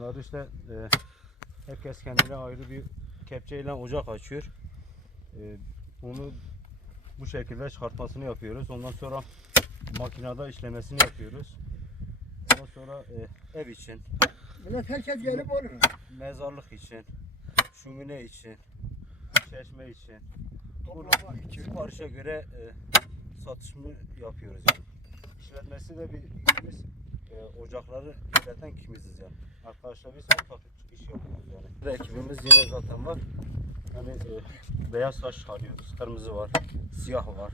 Bunları işte e, herkes kendine ayrı bir kepçeyle ocak açıyor. E, bunu bu şekilde çıkartmasını yapıyoruz. Ondan sonra makinede işlemesini yapıyoruz. Ondan sonra e, ev için, Millet herkes gelip olur. mezarlık için, şumine için, çeşme için, Toplama için. siparişe göre e, satışını yapıyoruz yani. İşletmesi de bir ikimiz e, ocakları işleten ikimiziz yani. Arkadaşlar biz ortak iş yapıyoruz yani. Ekibimiz yine zaten var. Yani e, beyaz taş çıkarıyoruz. Kırmızı var, siyah var.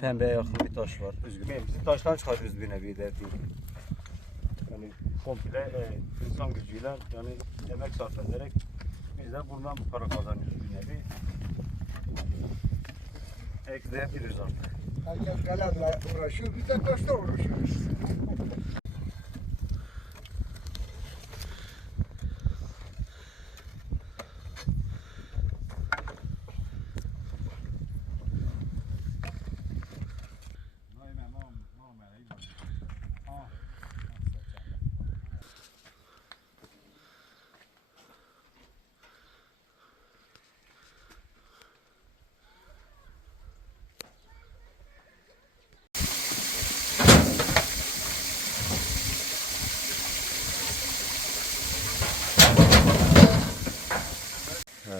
Pembeye yakın bir taş var. Üzgün. Biz taştan çıkarıyoruz bir nevi de. Yani komple e, insan gücüyle yani emek sarf ederek biz de bundan para kazanıyoruz bir nevi. Ekleyebiliriz artık. Herkes kalemle uğraşıyor. Biz de taşla uğraşıyoruz.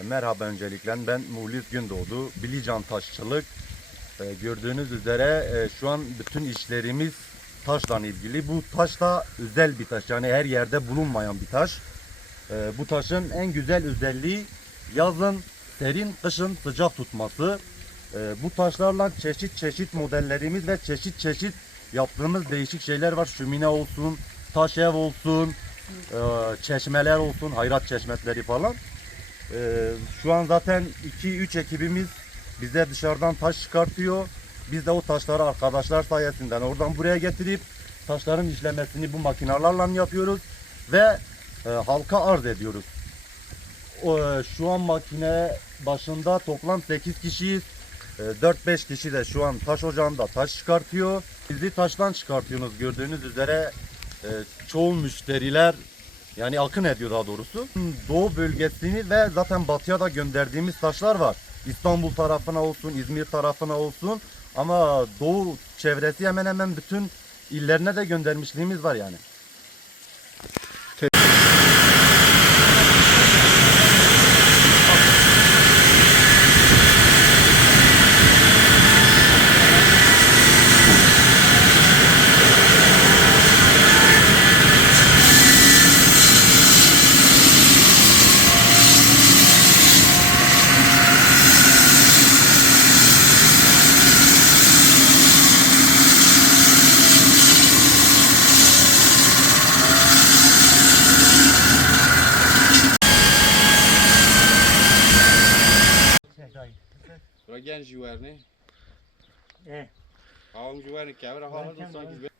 Merhaba öncelikle ben Muhlis Gündoğdu. Bilican Taşçılık. E, Gördüğünüz üzere e, şu an bütün işlerimiz taşla ilgili. Bu taş da özel bir taş. Yani her yerde bulunmayan bir taş. E, Bu taşın en güzel özelliği yazın serin, kışın sıcak tutması. E, Bu taşlarla çeşit çeşit modellerimiz ve çeşit çeşit yaptığımız değişik şeyler var. Şömine olsun, taş ev olsun, e, çeşmeler olsun, hayrat çeşmetleri falan. Ee, şu an zaten 2-3 ekibimiz bize dışarıdan taş çıkartıyor. Biz de o taşları arkadaşlar sayesinden oradan buraya getirip taşların işlemesini bu makinelerle yapıyoruz ve e, halka arz ediyoruz. E, şu an makine başında toplam 8 kişiyiz. E, 4-5 kişi de şu an taş ocağında taş çıkartıyor. Bizi taştan çıkartıyorsunuz gördüğünüz üzere e, çoğu müşteriler yani akın ediyor daha doğrusu. Doğu bölgesini ve zaten batıya da gönderdiğimiz taşlar var. İstanbul tarafına olsun, İzmir tarafına olsun. Ama doğu çevresi hemen hemen bütün illerine de göndermişliğimiz var yani. Ragen juarne. Eh. Haung juarne kamera haung sanki